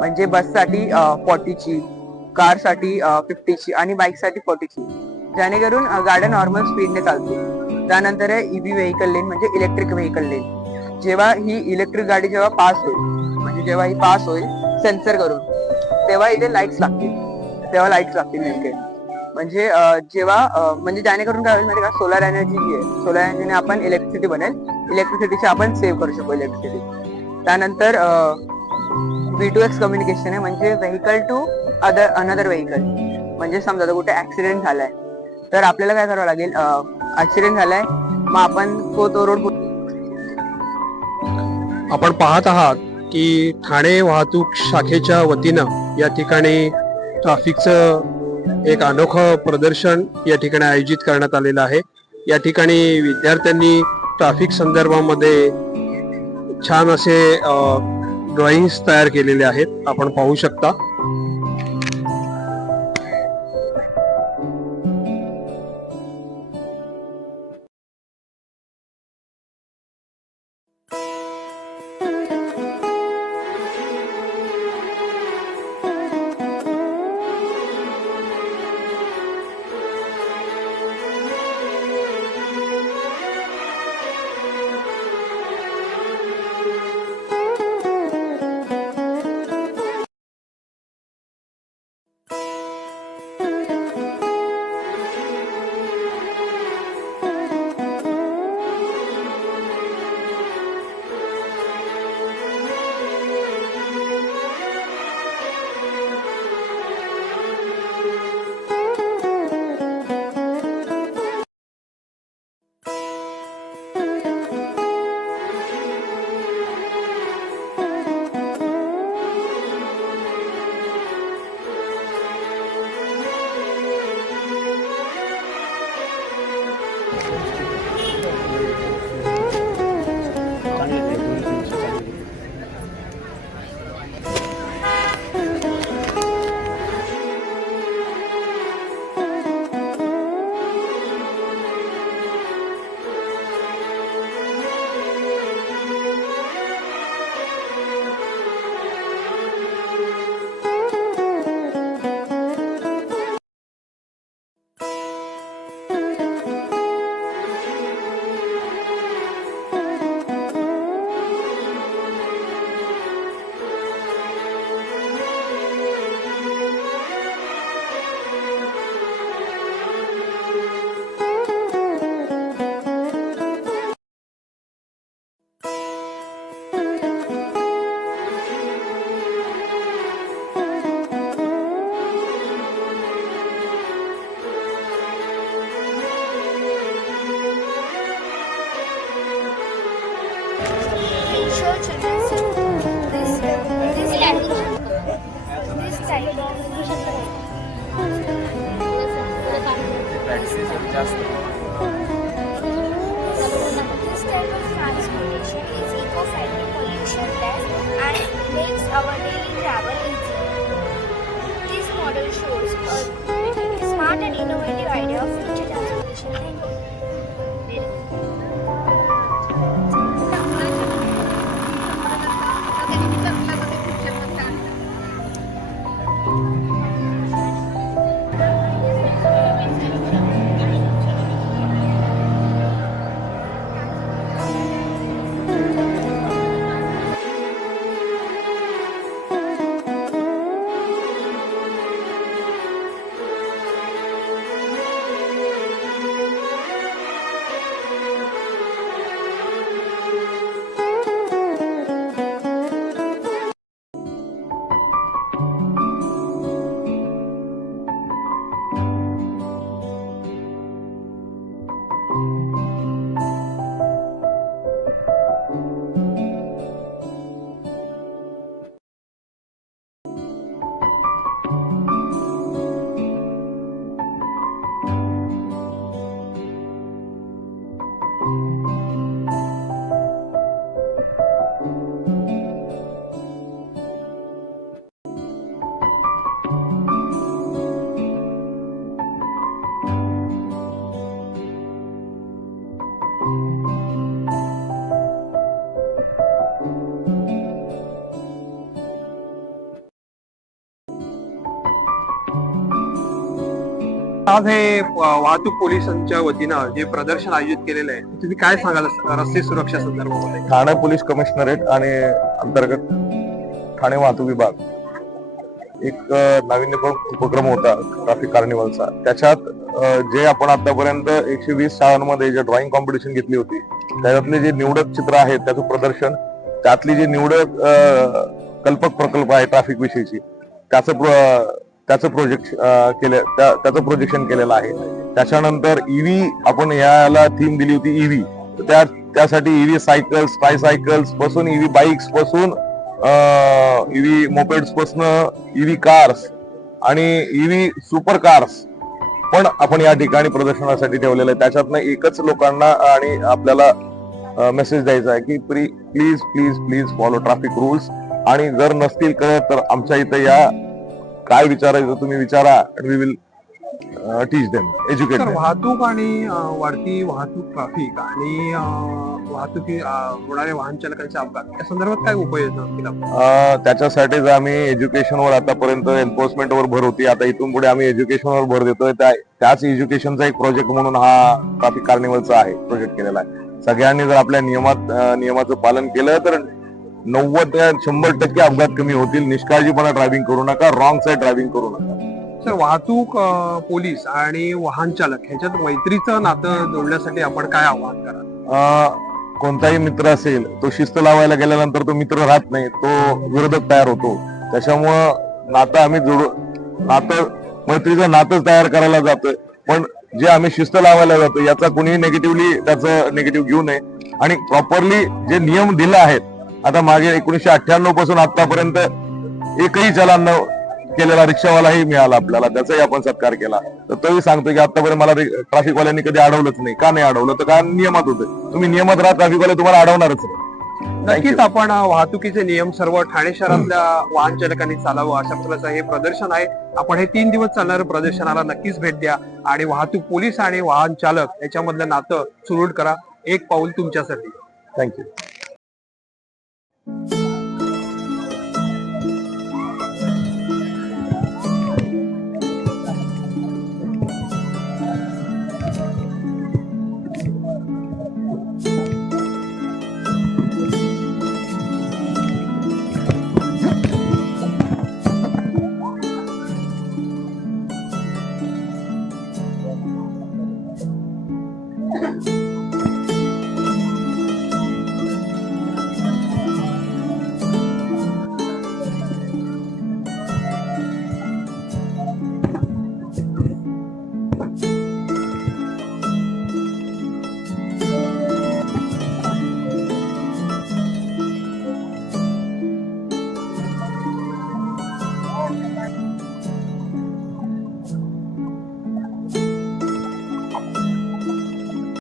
म्हणजे बससाठी 40ची, कारसाठी 50ची आणि बाईकसाठी 40ची, जेणेकरून गाड्या नॉर्मल स्पीडने चालतील. त्यानंतर आहे ईव्ही व्हेकल लेन म्हणजे इलेक्ट्रिक व्हेकल लेन. जेव्हा ही इलेक्ट्रिक गाडी जेव्हा पास होईल, म्हणजे जेव्हा ही पास होईल सेन्सर करून, तेव्हा इथे लाईट्स लागतील नेमके. म्हणजे जेव्हा म्हणजे जेणेकरून काय होईल म्हणजे का, सोलार एनर्जी जी आहे, सोलार एनर्जीने आपण इलेक्ट्रिसिटी बनेल, इलेक्ट्रिसिटीची आपण सेव्ह करू शकतो इलेक्ट्रिसिटी. त्यानंतर V2X कम्युनिकेशन आहे, म्हणजे व्हेकल टू अनदर व्हेकल. म्हणजे समजा जर कुठे ऍक्सिडेंट झालाय तर आपल्याला काय करावं लागेल, ऍक्सिडेंट झालाय मग आपण तो रोड. आपण पाहत आहात की ठाणे वाहतूक शाखेच्या वतीनं या ठिकाणी ट्रॅफिकचं एक अनोखं प्रदर्शन या ठिकाणी आयोजित करण्यात आलेलं आहे. या ठिकाणी विद्यार्थ्यांनी ट्रॅफिक संदर्भामध्ये छान असे ड्रॉइंग्स तयार केलेले आहेत, आपण पाहू शकता. This type of transportation is eco-friendly, pollution-less, and makes our daily travel easy. This model shows a smart and innovative idea of future transportation. Thank you. आज हे वाहतूक पोलिसांच्या वतीनं जे प्रदर्शन आयोजित केलेलं आहे तुम्ही काय सांगाल रस्ते सुरक्षा संदर्भामध्ये? ठाणे पोलीस कमिशनरेट आणि अंतर्गत ठाणे वाहतूक विभाग एक नाविन्यपूर्ण उपक्रम होता ट्रॅफिक कार्निवलचा. त्याच्यात जे आपण आतापर्यंत 120 शाळांमध्ये जे ड्रॉइंग कॉम्पिटिशन घेतली होती त्याच्यातले जे निवडक चित्र आहेत त्याचं प्रदर्शन, त्यातली जी निवडक कल्पक प्रकल्प आहे ट्रॅफिक विषयीची त्याचं प्रोजेक्शन केलेलं आहे. त्याच्यानंतर ईव्ही आपण याला थीम दिली होती ईव्ही, त्यासाठी ईव्ही सायकल्स, ट्रायसायकल्स पासून ईव्ही बाईक्स पासून ईव्ही मोपेड्स पासून ईव्ही कार्स आणि ईव्ही सुपर कार्स पण आपण या ठिकाणी प्रदर्शनासाठी ठेवलेलं आहे. त्याच्यातनं एकच लोकांना आणि आपल्याला मेसेज द्यायचा आहे की please please please follow traffic rules, आणि जर नसतील कळत तर आमच्या इथं या, काय विचारायचं तुम्ही विचारा, we will teach them, educate them. वाहतूक आणि वाढती वाहतूक ट्रॅफिक आणि वाहतुकी होणारे वाहन चालकांचे अपघात या संदर्भात काय उपाययोजना केला? त्याच्यासाठीच आम्ही एज्युकेशनवर आतापर्यंत एन्फोर्समेंटवर भर होती, आता इथून पुढे आम्ही एज्युकेशनवर भर देतोय. त्याच एज्युकेशनचा एक प्रोजेक्ट म्हणून हा ट्रॅफिक कार्निवलचा आहे प्रोजेक्ट केलेला आहे. सगळ्यांनी जर आपल्या नियमाचं पालन केलं तर 90 ते 100% अपघात कमी होतील. निष्काळजीपणा ड्रायव्हिंग करू नका, रॉंग साईड ड्रायव्हिंग करू नका. सर, वाहतूक पोलीस आणि वाहन चालक ह्याच्यात मैत्रीचं नातं जोडण्यासाठी आपण काय आवाहन कराल? कोणताही मित्र असेल तो शिस्त लावायला गेल्यानंतर तो मित्र राहत नाही, तो विरोधक तयार होतो. त्याच्यामुळं नातं आम्ही मैत्रीचं नातंच तयार करायला जातोय, पण जे आम्ही शिस्त लावायला जातो याचा कुणीही नेगेटिव्हली त्याचं नेगेटिव्ह घेऊ नये आणि प्रॉपरली जे नियम दिले आहेत. आता मागे 1998 पासून आतापर्यंत एकही चलान केलेला रिक्षावालाही मिळाला आपल्याला, त्याचाही आपण सत्कार केला. तर तोही सांगतो की आतापर्यंत मला ट्रॅफिकवाल्यांनी कधी अडवलंच नाही. का नाही अडवलं? तर कारण नियमात होते. तुम्ही नियमात राहा, ट्रॅफिकवाले तुम्हाला अडवणारच नाही. नक्कीच आपण वाहतुकीचे नियम सर्व ठाणे शहरातल्या वाहन चालकांनी चालावं अशा प्रकारचं हे प्रदर्शन आहे. आपण हे 3 दिवस चालणाऱ्या प्रदर्शनाला नक्कीच भेट द्या आणि वाहतूक पोलीस आणि वाहन चालक याच्यामधलं नातं सुदृढ करा. एक पाऊल तुमच्यासाठी. थँक्यू.